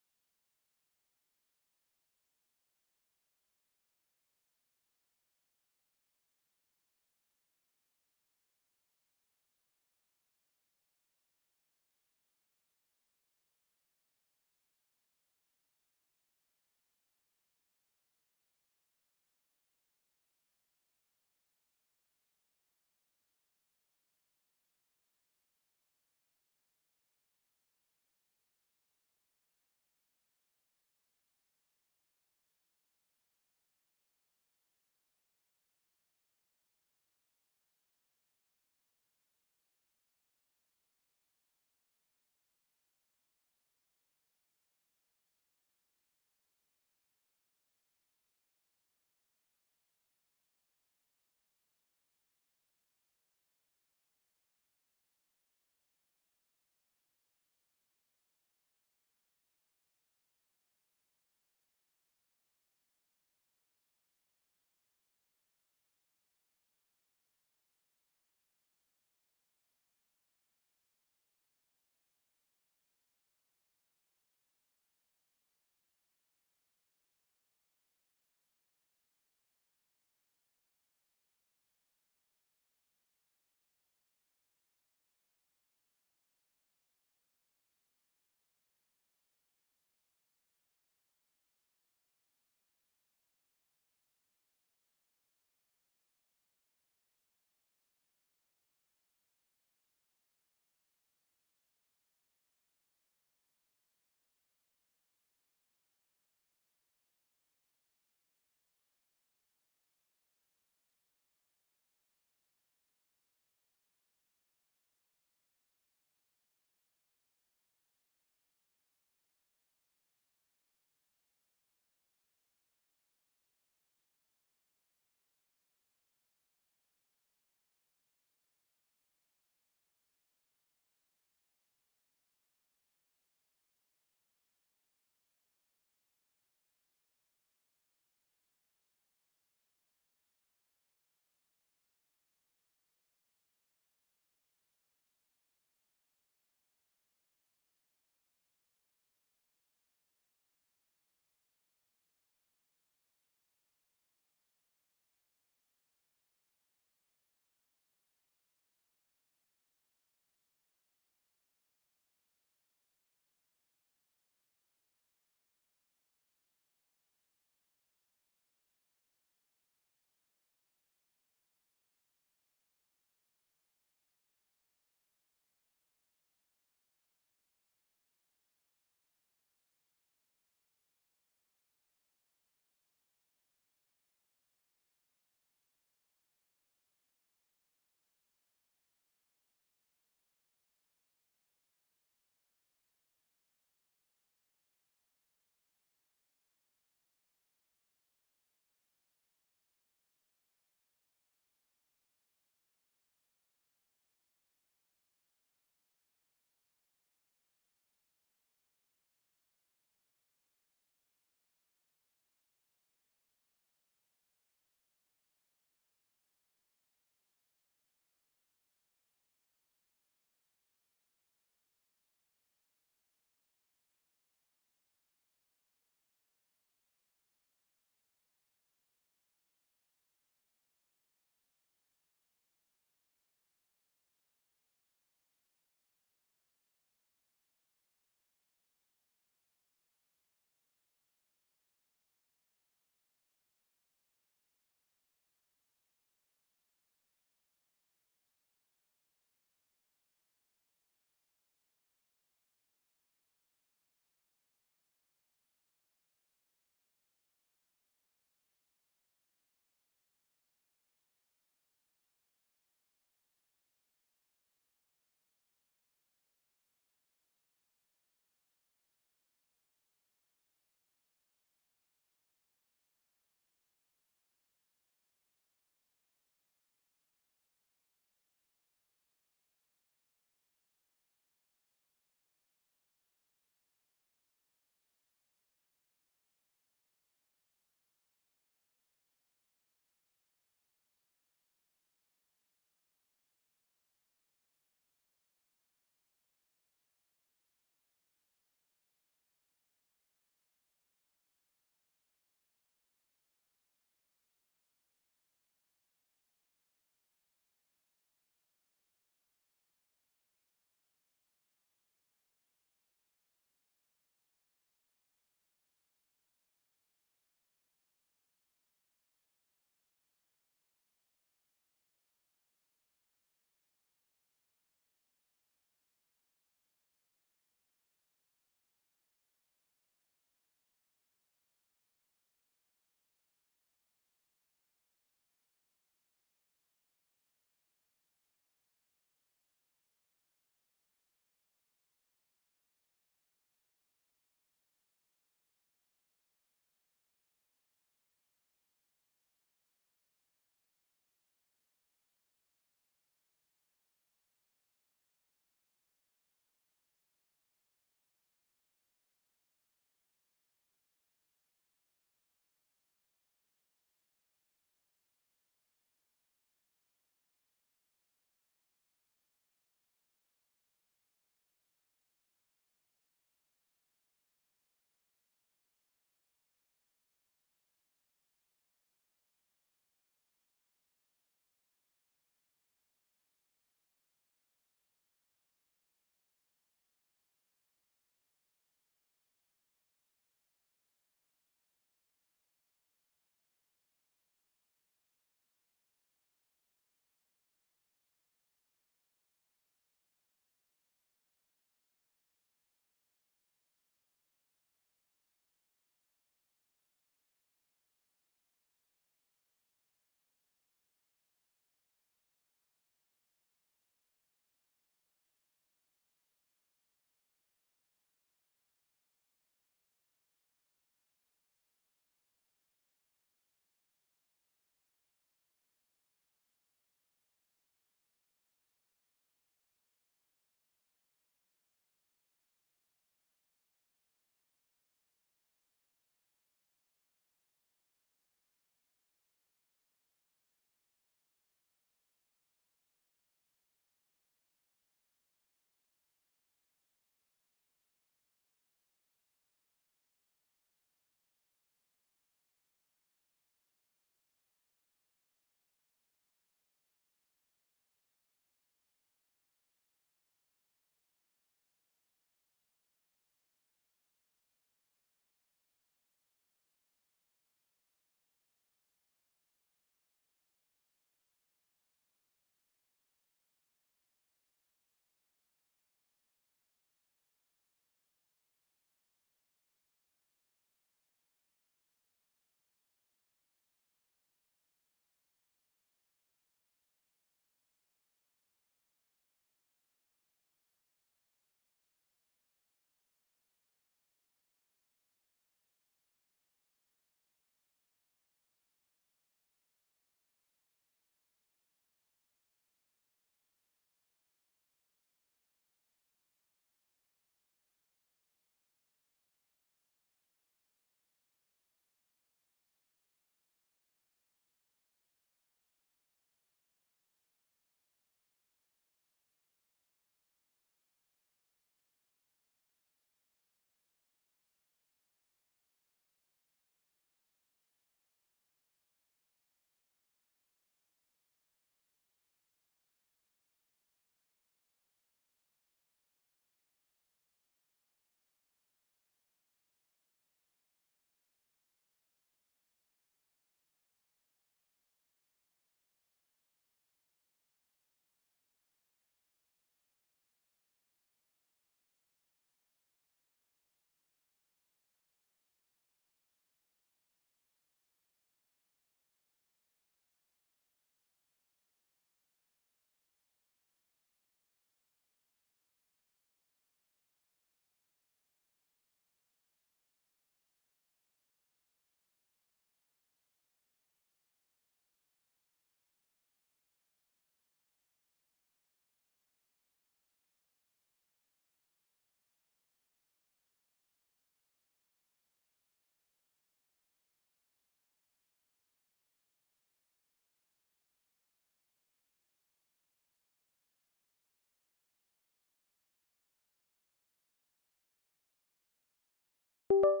you.